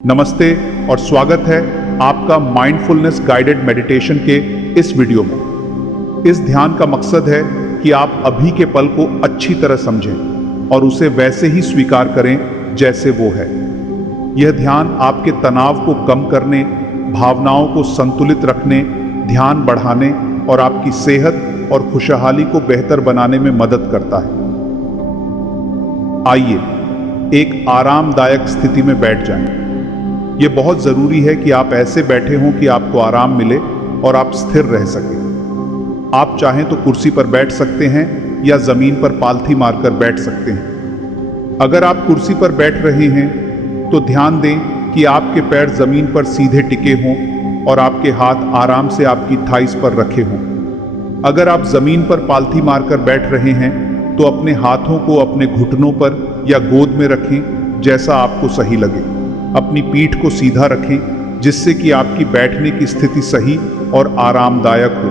नमस्ते और स्वागत है आपका माइंडफुलनेस गाइडेड मेडिटेशन के इस वीडियो में। इस ध्यान का मकसद है कि आप अभी के पल को अच्छी तरह समझें और उसे वैसे ही स्वीकार करें जैसे वो है। यह ध्यान आपके तनाव को कम करने, भावनाओं को संतुलित रखने, ध्यान बढ़ाने और आपकी सेहत और खुशहाली को बेहतर बनाने में मदद करता है। आइए एक आरामदायक स्थिति में बैठ जाएं। ये बहुत ज़रूरी है कि आप ऐसे बैठे हों कि आपको आराम मिले और आप स्थिर रह सकें। आप चाहें तो कुर्सी पर बैठ सकते हैं या ज़मीन पर पालथी मारकर बैठ सकते हैं। अगर आप कुर्सी पर बैठ रहे हैं तो ध्यान दें कि आपके पैर ज़मीन पर सीधे टिके हों और आपके हाथ आराम से आपकी थाइस पर रखे हों। अगर आप ज़मीन पर पालथी मारकर बैठ रहे हैं तो अपने हाथों को अपने घुटनों पर या गोद में रखें, जैसा आपको सही लगे। अपनी पीठ को सीधा रखें जिससे कि आपकी बैठने की स्थिति सही और आरामदायक हो।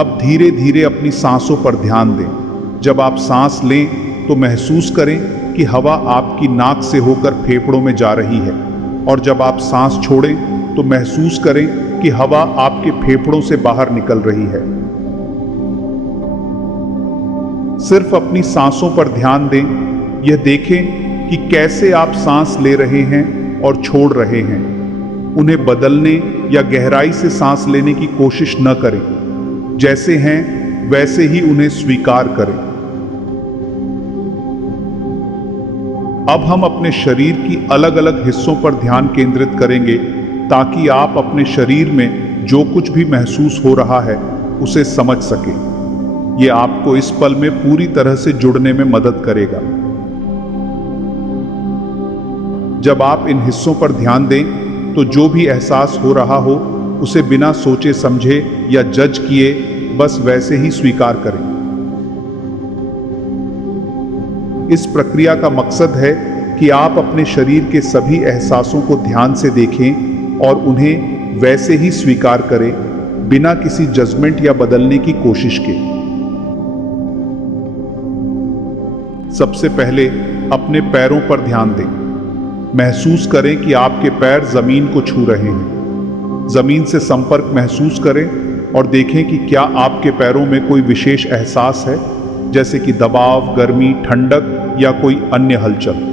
अब धीरे धीरे अपनी सांसों पर ध्यान दें। जब आप सांस लें तो महसूस करें कि हवा आपकी नाक से होकर फेफड़ों में जा रही है, और जब आप सांस छोड़ें तो महसूस करें कि हवा आपके फेफड़ों से बाहर निकल रही है। सिर्फ अपनी सांसों पर ध्यान दें। यह देखें कि कैसे आप सांस ले रहे हैं और छोड़ रहे हैं। उन्हें बदलने या गहराई से सांस लेने की कोशिश न करें। जैसे हैं वैसे ही उन्हें स्वीकार करें। अब हम अपने शरीर की अलग अलग हिस्सों पर ध्यान केंद्रित करेंगे ताकि आप अपने शरीर में जो कुछ भी महसूस हो रहा है उसे समझ सकें। यह आपको इस पल में पूरी तरह से जुड़ने में मदद करेगा। जब आप इन हिस्सों पर ध्यान दें तो जो भी एहसास हो रहा हो उसे बिना सोचे समझे या जज किए बस वैसे ही स्वीकार करें। इस प्रक्रिया का मकसद है कि आप अपने शरीर के सभी एहसासों को ध्यान से देखें और उन्हें वैसे ही स्वीकार करें, बिना किसी जजमेंट या बदलने की कोशिश के। सबसे पहले अपने पैरों पर ध्यान दें। महसूस करें कि आपके पैर जमीन को छू रहे हैं। जमीन से संपर्क महसूस करें और देखें कि क्या आपके पैरों में कोई विशेष एहसास है, जैसे कि दबाव, गर्मी, ठंडक या कोई अन्य हलचल।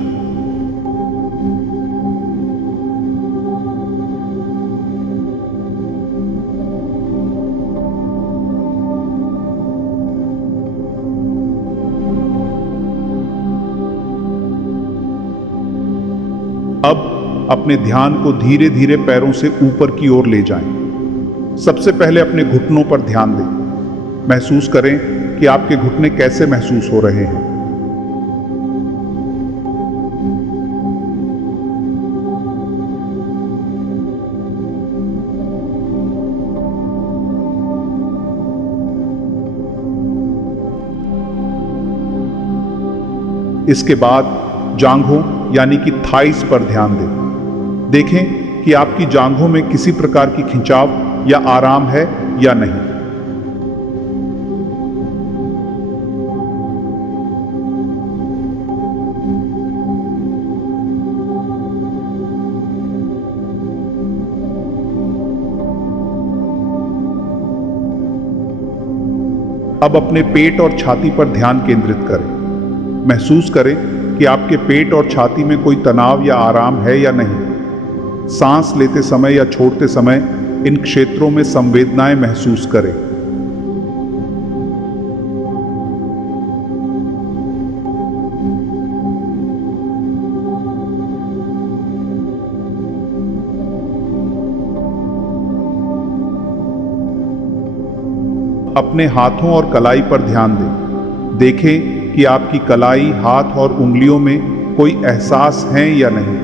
अब अपने ध्यान को धीरे धीरे पैरों से ऊपर की ओर ले जाएं। सबसे पहले अपने घुटनों पर ध्यान दें। महसूस करें कि आपके घुटने कैसे महसूस हो रहे हैं। इसके बाद जांघों यानी कि थाइस पर ध्यान दें। देखें कि आपकी जांघों में किसी प्रकार की खिंचाव या आराम है या नहीं। अब अपने पेट और छाती पर ध्यान केंद्रित करें। महसूस करें कि आपके पेट और छाती में कोई तनाव या आराम है या नहीं। सांस लेते समय या छोड़ते समय इन क्षेत्रों में संवेदनाएं महसूस करें। अपने हाथों और कलाई पर ध्यान दें। देखें कि आपकी कलाई, हाथ और उंगलियों में कोई एहसास है या नहीं।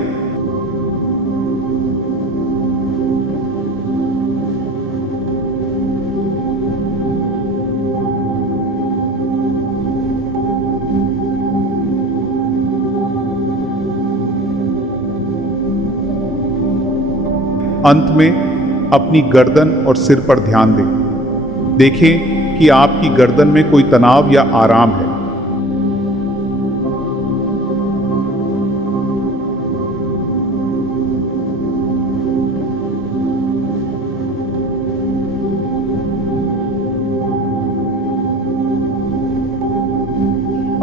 अंत में अपनी गर्दन और सिर पर ध्यान दें। देखें कि आपकी गर्दन में कोई तनाव या आराम है।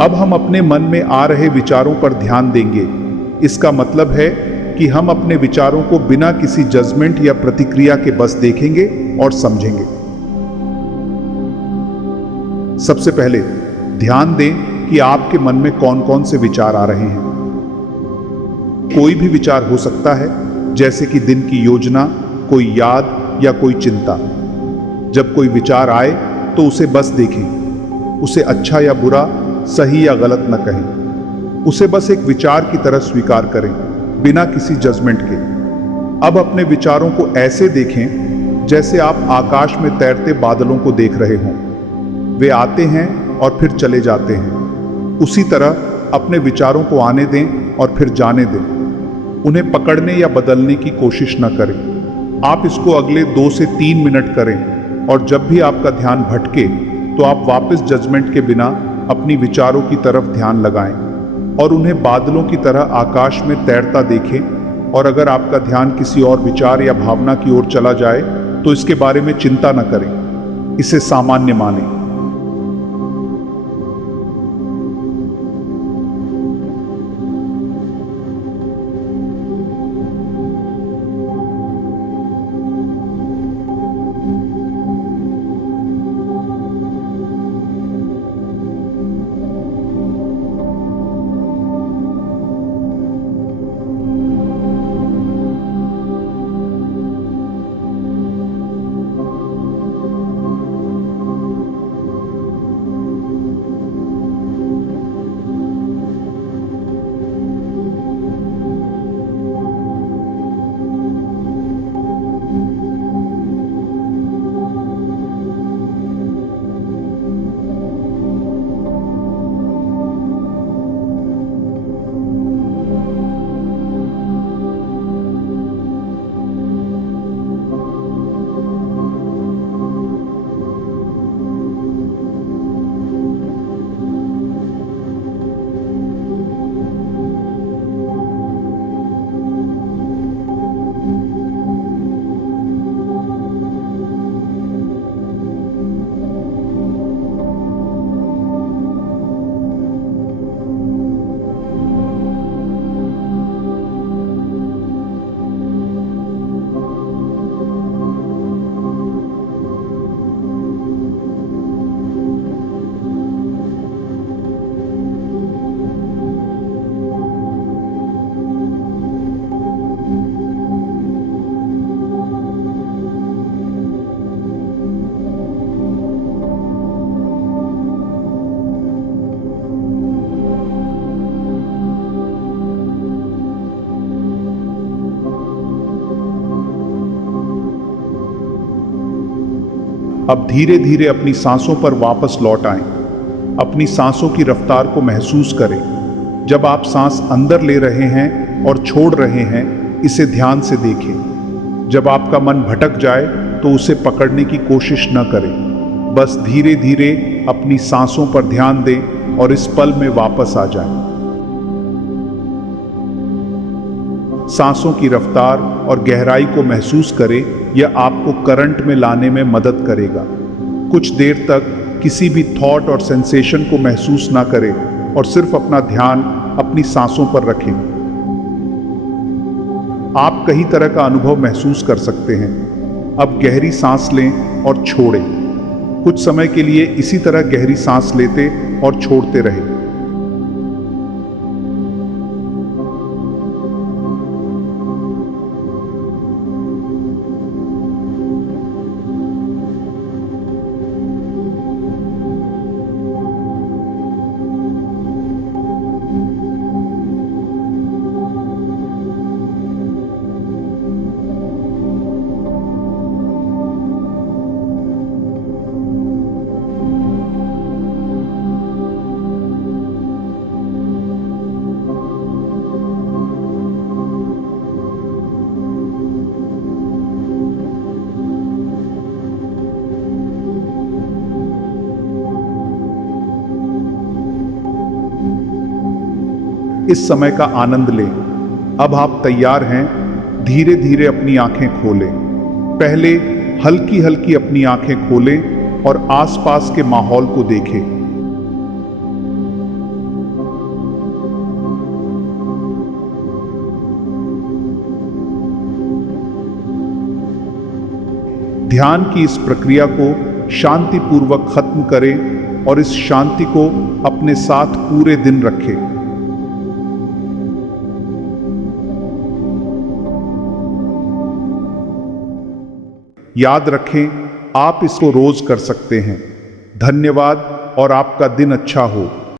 अब हम अपने मन में आ रहे विचारों पर ध्यान देंगे। इसका मतलब है कि हम अपने विचारों को बिना किसी जजमेंट या प्रतिक्रिया के बस देखेंगे और समझेंगे। सबसे पहले ध्यान दें कि आपके मन में कौन कौन से विचार आ रहे हैं। कोई भी विचार हो सकता है, जैसे कि दिन की योजना, कोई याद या कोई चिंता। जब कोई विचार आए तो उसे बस देखें। उसे अच्छा या बुरा, सही या गलत न कहें। उसे बस एक विचार की तरह स्वीकार करें, बिना किसी जजमेंट के। अब अपने विचारों को ऐसे देखें जैसे आप आकाश में तैरते बादलों को देख रहे हों। वे आते हैं और फिर चले जाते हैं। उसी तरह अपने विचारों को आने दें और फिर जाने दें। उन्हें पकड़ने या बदलने की कोशिश न करें। आप इसको अगले 2 से 3 मिनट करें, और जब भी आपका ध्यान भटके तो आप वापस जजमेंट के बिना अपनी विचारों की तरफ ध्यान लगाएं और उन्हें बादलों की तरह आकाश में तैरता देखें। और अगर आपका ध्यान किसी और विचार या भावना की ओर चला जाए तो इसके बारे में चिंता न करें, इसे सामान्य मानें। अब धीरे धीरे अपनी सांसों पर वापस लौट आएं। अपनी सांसों की रफ्तार को महसूस करें। जब आप सांस अंदर ले रहे हैं और छोड़ रहे हैं, इसे ध्यान से देखें। जब आपका मन भटक जाए तो उसे पकड़ने की कोशिश न करें। बस धीरे धीरे अपनी सांसों पर ध्यान दें और इस पल में वापस आ जाएं। सांसों की रफ्तार और गहराई को महसूस करें। यह आपको करंट में लाने में मदद करेगा। कुछ देर तक किसी भी थॉट और सेंसेशन को महसूस ना करें और सिर्फ अपना ध्यान अपनी सांसों पर रखें। आप कई तरह का अनुभव महसूस कर सकते हैं। अब गहरी सांस लें और छोड़ें। कुछ समय के लिए इसी तरह गहरी सांस लेते और छोड़ते रहें। इस समय का आनंद लें। अब आप तैयार हैं। धीरे धीरे अपनी आंखें खोलें। पहले हल्की हल्की अपनी आंखें खोलें और आसपास के माहौल को देखें। ध्यान की इस प्रक्रिया को शांतिपूर्वक खत्म करें और इस शांति को अपने साथ पूरे दिन रखें। याद रखें, आप इसको रोज कर सकते हैं। धन्यवाद और आपका दिन अच्छा हो।